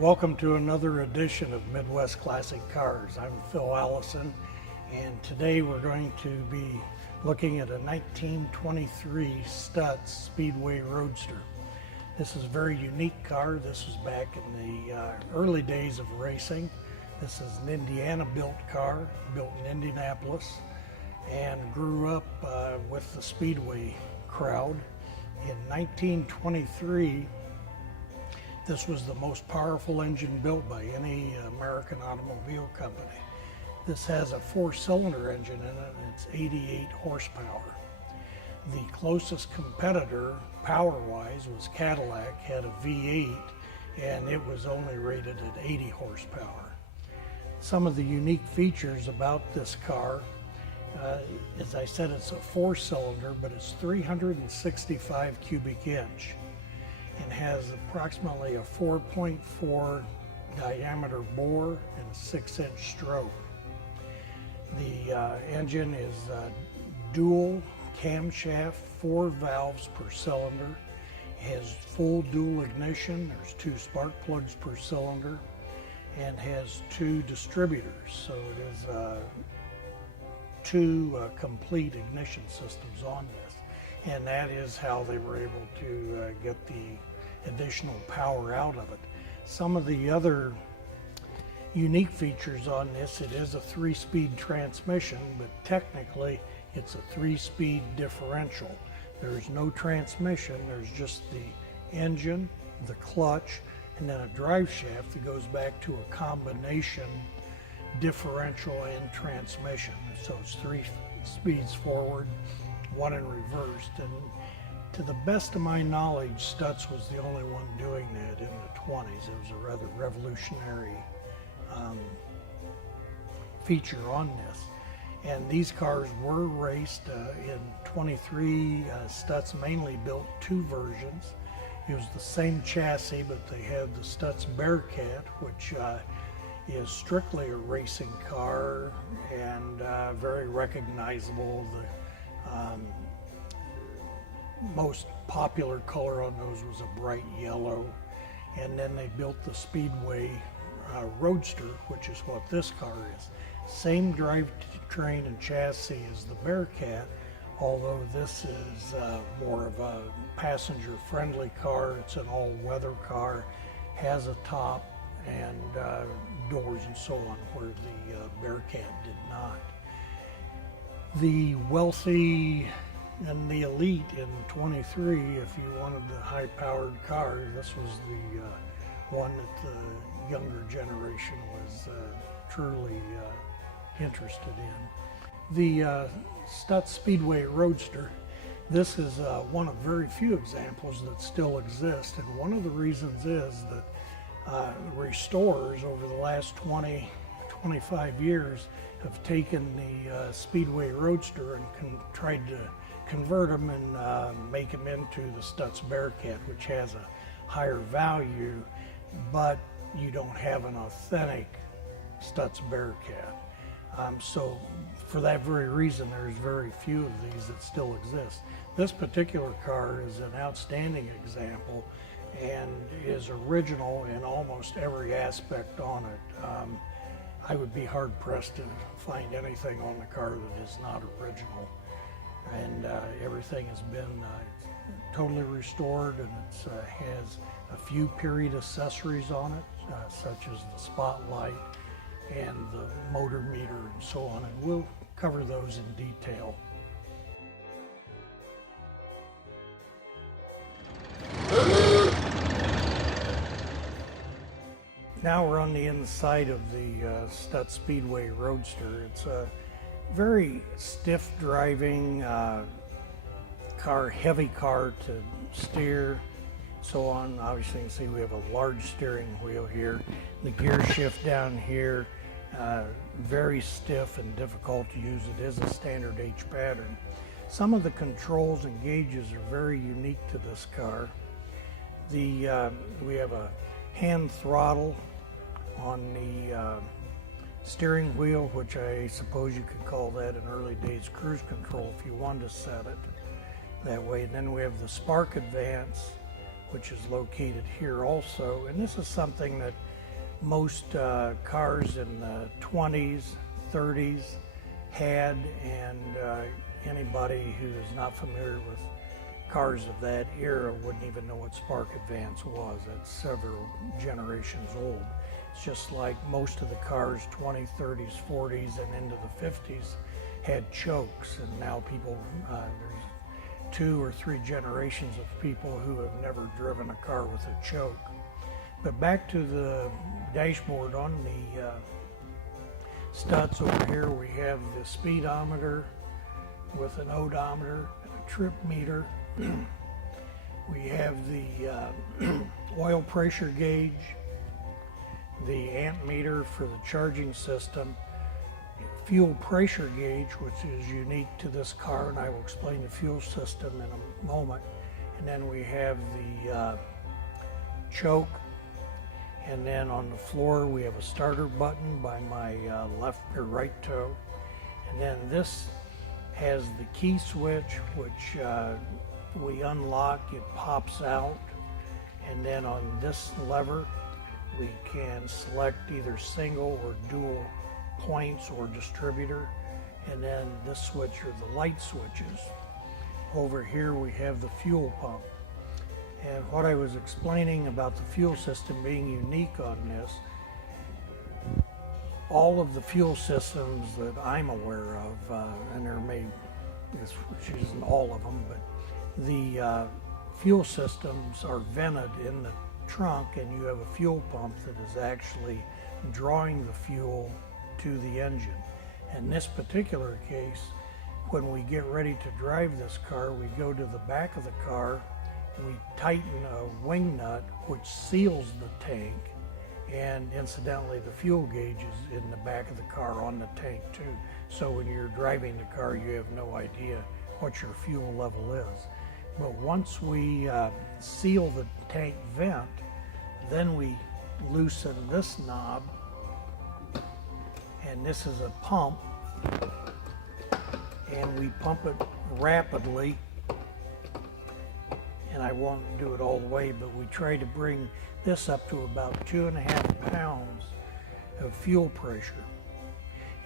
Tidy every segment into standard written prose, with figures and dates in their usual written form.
Welcome to another edition of Midwest Classic Cars. I'm Phil Allison, and today we're going to be looking at a 1923 Stutz Speedway Roadster. This is a very unique car. This was back in the early days of racing. This is an Indiana-built car, built in Indianapolis, and grew up with the Speedway crowd. In 1923, this was the most powerful engine built by any American automobile company. This has a 4-cylinder engine in it, and it's 88 horsepower. The closest competitor, power-wise, was Cadillac, had a V8, and it was only rated at 80 horsepower. Some of the unique features about this car, as I said, it's a 4-cylinder, but it's 365 cubic inch. It has approximately a 4.4 diameter bore and a 6-inch stroke. The engine is dual camshaft, 4 valves per cylinder. It has full dual ignition. There's 2 spark plugs per cylinder, and has 2 distributors. So it is 2 complete ignition systems on this. And that is how they were able to get the additional power out of it. Some of the other unique features on this, it is a 3-speed transmission, but technically it's a 3-speed differential. There's no transmission, there's just the engine, the clutch, and then a drive shaft that goes back to a combination differential and transmission. So it's 3 speeds forward, 1 in reverse. And to the best of my knowledge, Stutz was the only one doing that in the 20s. It was a rather revolutionary feature on this. And these cars were raced in 23. Stutz mainly built 2 versions. It was the same chassis, but they had the Stutz Bearcat, which is strictly a racing car and very recognizable. The most popular color on those was a bright yellow. And then they built the Speedway Roadster, which is what this car is. Same drivetrain and chassis as the Bearcat, although this is more of a passenger-friendly car. It's an all-weather car, has a top and doors and so on, where the Bearcat did not. The wealthy and the elite in 23, if you wanted the high-powered car, this was the one that the younger generation was truly interested in. The Stutz Speedway Roadster, this is one of very few examples that still exist, and one of the reasons is that restorers over the last 25 years have taken the Speedway Roadster and tried to convert them and make them into the Stutz Bearcat, which has a higher value, but you don't have an authentic Stutz Bearcat. So for that very reason, there's very few of these that still exist. This particular car is an outstanding example and is original in almost every aspect on it. I would be hard-pressed to find anything on the car that is not original. And everything has been totally restored, and it has a few period accessories on it, such as the spotlight and the motor meter and so on, and we'll cover those in detail. Now we're on the inside of the Stutz Speedway Roadster. It's a very stiff driving car, heavy car to steer, so on. Obviously you can see we have a large steering wheel here. The gear shift down here, very stiff and difficult to use. It is a standard H pattern. Some of the controls and gauges are very unique to this car. We have a hand throttle on the steering wheel, which I suppose you could call that in early days cruise control if you wanted to set it that way. And then we have the spark advance, which is located here also. And this is something that most cars in the 20s, 30s had, and anybody who is not familiar with cars of that era wouldn't even know what spark advance was. It's several generations old. It's just like most of the cars, 20s, 30s, 40s, and into the 50s, had chokes, and now people, there's 2 or 3 generations of people who have never driven a car with a choke. But back to the dashboard on the Stutz over here, we have the speedometer with an odometer and a trip meter. We have the oil pressure gauge, the amp meter for the charging system, fuel pressure gauge, which is unique to this car, and I will explain the fuel system in a moment. And then we have the choke, and then on the floor we have a starter button by my left or right toe, and then this has the key switch, which we unlock, it pops out, and then on this lever we can select either single or dual points or distributor, and then this switch are the light switches. Over here we have the fuel pump, and what I was explaining about the fuel system being unique on this, all of the fuel systems that I'm aware of, and there may, which isn't all of them, but the fuel systems are vented in the trunk, and you have a fuel pump that is actually drawing the fuel to the engine. In this particular case, when we get ready to drive this car, we go to the back of the car, we tighten a wing nut which seals the tank, and incidentally the fuel gauge is in the back of the car on the tank too. So when you're driving the car, you have no idea what your fuel level is. But once we seal the tank vent, then we loosen this knob, and this is a pump, and we pump it rapidly, and I won't do it all the way, but we try to bring this up to about 2.5 pounds of fuel pressure.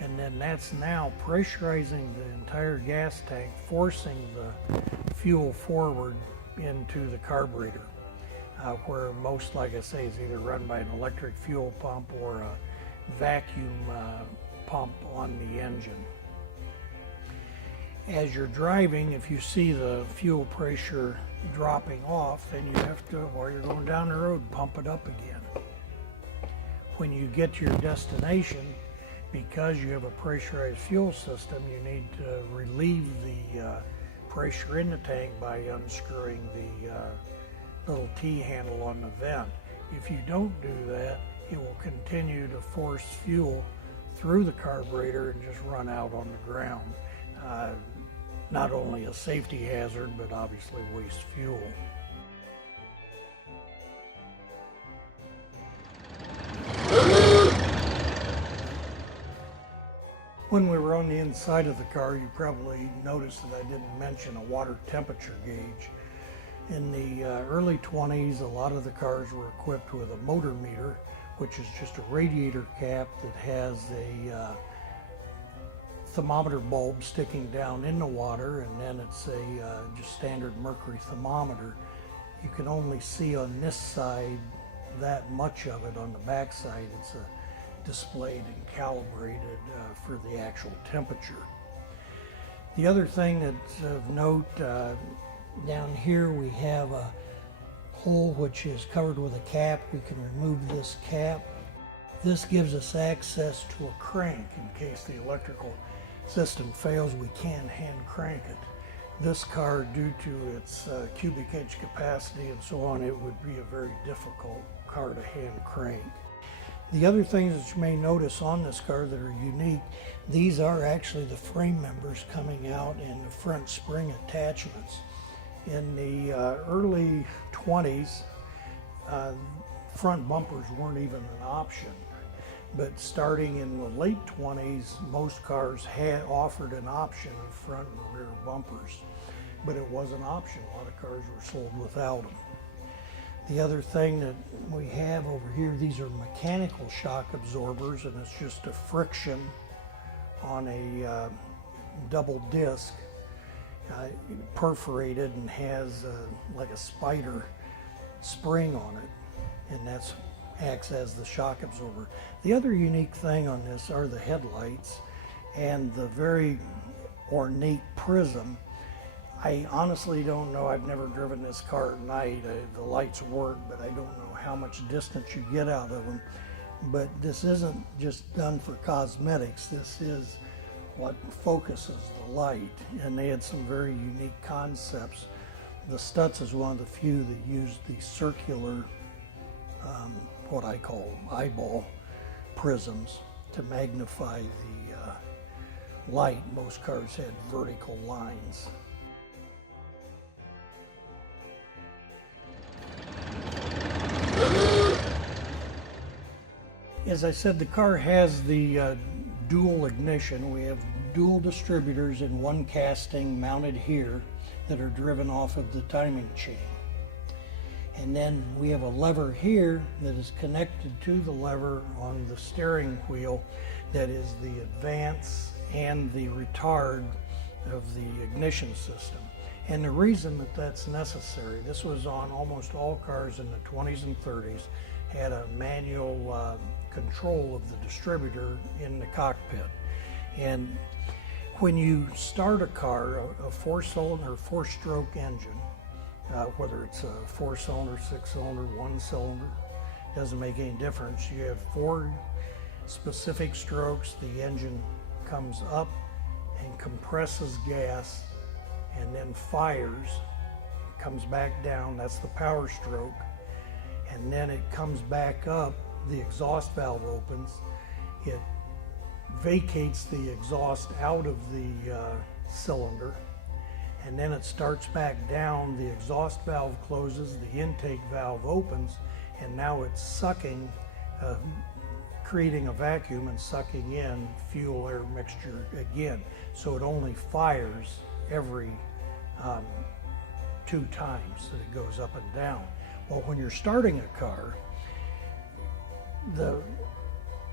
And then that's now pressurizing the entire gas tank, forcing the fuel forward into the carburetor, where most, like I say, is either run by an electric fuel pump or a vacuum pump on the engine. As you're driving, if you see the fuel pressure dropping off, then you have to, while you're going down the road, pump it up again. When you get to your destination, because you have a pressurized fuel system, you need to relieve the pressure in the tank by unscrewing the little T-handle on the vent. If you don't do that, it will continue to force fuel through the carburetor and just run out on the ground. Not only a safety hazard, but obviously waste fuel. When we were on the inside of the car, you probably noticed that I didn't mention a water temperature gauge. In the early 20s, a lot of the cars were equipped with a motor meter, which is just a radiator cap that has a thermometer bulb sticking down in the water, and then it's a just standard mercury thermometer. You can only see on this side that much of it. On the back side, it's displayed and calibrated for the actual temperature. The other thing that's of note, down here we have a hole which is covered with a cap. We can remove this cap. This gives us access to a crank in case the electrical system fails. We can hand crank it. This car, due to its cubic inch capacity and so on, it would be a very difficult car to hand crank. The other things that you may notice on this car that are unique, these are actually the frame members coming out and the front spring attachments. In the early 20s, front bumpers weren't even an option. But starting in the late 20s, most cars had offered an option of front and rear bumpers. But it was an option. A lot of cars were sold without them. The other thing that we have over here, these are mechanical shock absorbers, and it's just a friction on a double disc, perforated, and has like a spider spring on it, and that acts as the shock absorber. The other unique thing on this are the headlights and the very ornate prism. I honestly don't know. I've never driven this car at night. The lights work, but I don't know how much distance you get out of them. But this isn't just done for cosmetics. This is what focuses the light, and they had some very unique concepts. The Stutz is one of the few that used the circular, what I call eyeball prisms to magnify the light. Most cars had vertical lines. As I said, the car has the dual ignition. We have dual distributors in one casting mounted here that are driven off of the timing chain. And then we have a lever here that is connected to the lever on the steering wheel that is the advance and the retard of the ignition system. And the reason that that's necessary, this was on almost all cars in the 20s and 30s, had a manual control of the distributor in the cockpit. And when you start a car, a four-cylinder or four-stroke engine, whether it's a four-cylinder, six-cylinder, one-cylinder, doesn't make any difference. You have four specific strokes. The engine comes up and compresses gas and then fires, comes back down. That's the power stroke. And then it comes back up, the exhaust valve opens, it vacates the exhaust out of the cylinder, and then it starts back down, the exhaust valve closes, the intake valve opens, and now it's sucking, creating a vacuum and sucking in fuel-air mixture again. So it only fires every 2 times that it goes up and down. Well, when you're starting a car,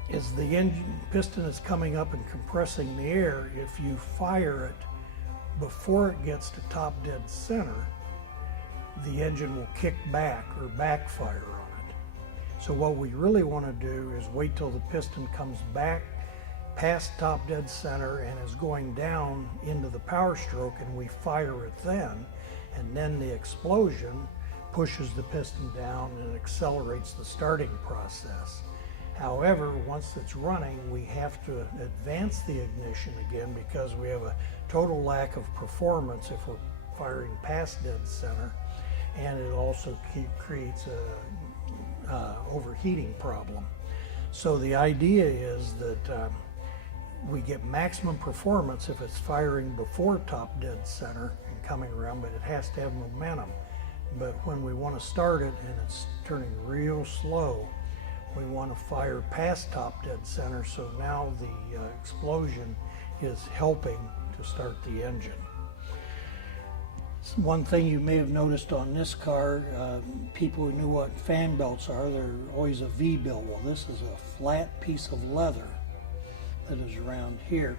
as the engine piston is coming up and compressing the air, if you fire it before it gets to top dead center, the engine will kick back or backfire on it. So what we really want to do is wait till the piston comes back past top dead center and is going down into the power stroke, and we fire it then, and then the explosion pushes the piston down and accelerates the starting process. However, once it's running, we have to advance the ignition again because we have a total lack of performance if we're firing past dead center, and it also creates a overheating problem. So the idea is that we get maximum performance if it's firing before top dead center and coming around, but it has to have momentum. But when we want to start it and it's turning real slow, we want to fire past top dead center, so now the explosion is helping to start the engine. One thing you may have noticed on this car, people who knew what fan belts are, they're always a V-bill. Well, this is a flat piece of leather that is around here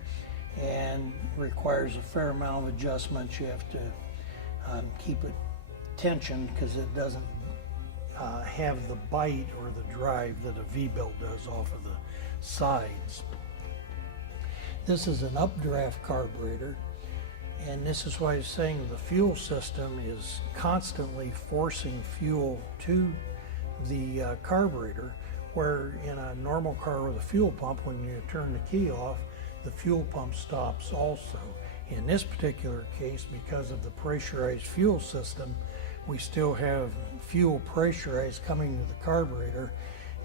and requires a fair amount of adjustment. You have to keep it tension because it doesn't have the bite or the drive that a V-bill does off of the sides. This is an updraft carburetor, and this is why I was saying the fuel system is constantly forcing fuel to the carburetor, where in a normal car with a fuel pump, when you turn the key off, the fuel pump stops also. In this particular case, because of the pressurized fuel system, we still have fuel pressurized coming to the carburetor,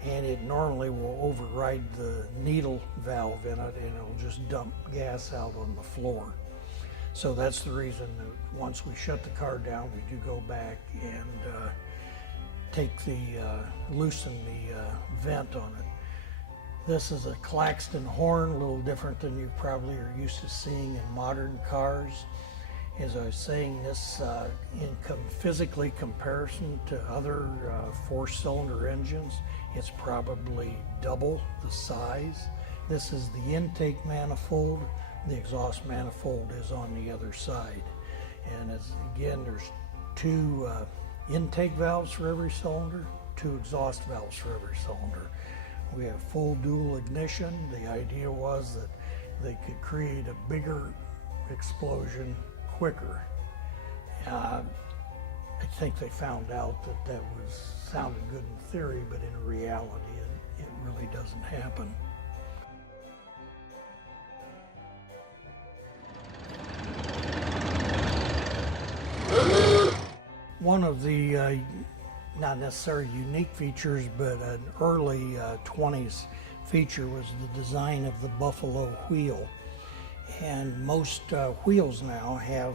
and it normally will override the needle valve in it, and it'll just dump gas out on the floor. So that's the reason that once we shut the car down, we do go back and loosen the vent on it. This is a Claxton horn, a little different than you probably are used to seeing in modern cars. As I was saying, this in physically comparison to other four-cylinder engines, it's probably double the size. This is the intake manifold. The exhaust manifold is on the other side. And again, there's two intake valves for every cylinder, two exhaust valves for every cylinder. We have full dual ignition. The idea was that they could create a bigger explosion quicker. I think they found out that that sounded good in theory, but in reality it really doesn't happen. One of the not necessarily unique features, but an early 20s feature was the design of the buffalo wheel. And most wheels now have,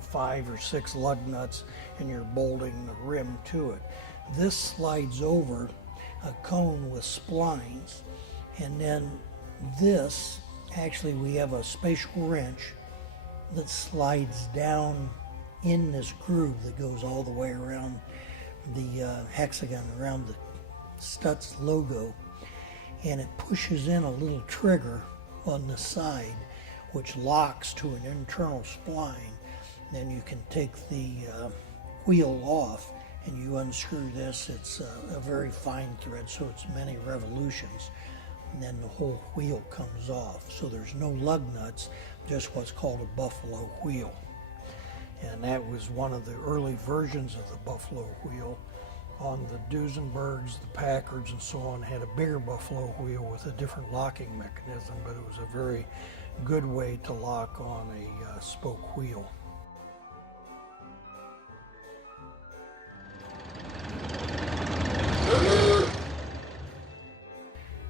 5 or 6 lug nuts, and you're bolting the rim to it. This slides over a cone with splines, and then this, actually we have a spatial wrench that slides down in this groove that goes all the way around the hexagon, around the Stutz logo, and it pushes in a little trigger on the side which locks to an internal spline. Then you can take the wheel off and you unscrew this. It's a very fine thread, so it's many revolutions, and then the whole wheel comes off. So there's no lug nuts, just what's called a buffalo wheel. And that was one of the early versions of the buffalo wheel. On the Duesenbergs, the Packards, and so on had a bigger buffalo wheel with a different locking mechanism, but it was a very good way to lock on a spoke wheel.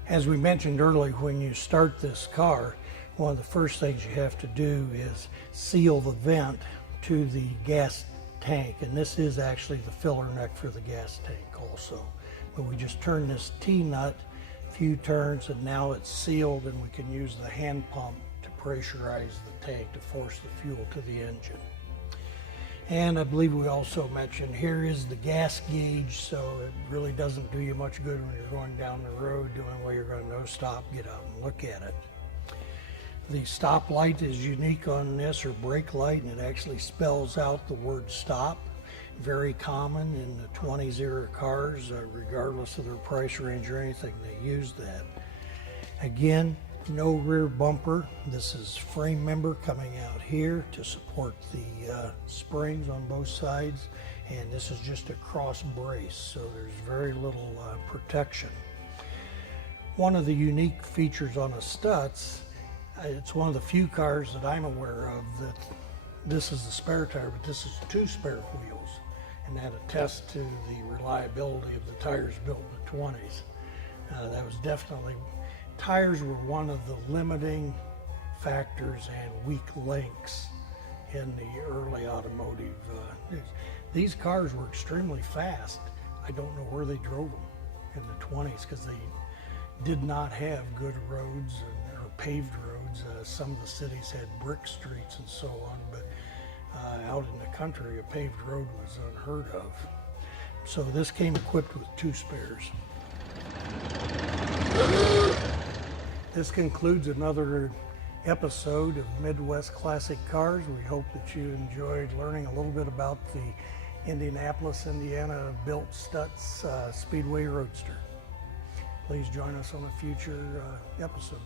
As we mentioned earlier, when you start this car, one of the first things you have to do is seal the vent to the gas tank, and this is actually the filler neck for the gas tank also. But we just turn this T-nut a few turns, and now it's sealed, and we can use the hand pump to pressurize the tank to force the fuel to the engine. And I believe we also mentioned here is the gas gauge, so it really doesn't do you much good when you're going down the road doing where you're going to no stop, get out and look at it. The stop light is unique on this, or brake light, and it actually spells out the word stop. Very common in the 20s era cars, regardless of their price range or anything, they use that. Again, no rear bumper. This is frame member coming out here to support the springs on both sides, and this is just a cross brace, so there's very little protection. One of the unique features on a Stutz, it's one of the few cars that I'm aware of that this is the spare tire, but this is 2 spare wheels, and that attests to the reliability of the tires built in the 20s. That was definitely, tires were one of the limiting factors and weak links in the early automotive. These cars were extremely fast. I don't know where they drove them in the 20s, because they did not have good roads or paved roads. Some of the cities had brick streets and so on, but out in the country, a paved road was unheard of. So this came equipped with 2 spares. This concludes another episode of Midwest Classic Cars. We hope that you enjoyed learning a little bit about the Indianapolis, Indiana built Stutz Speedway Roadster. Please join us on a future episode.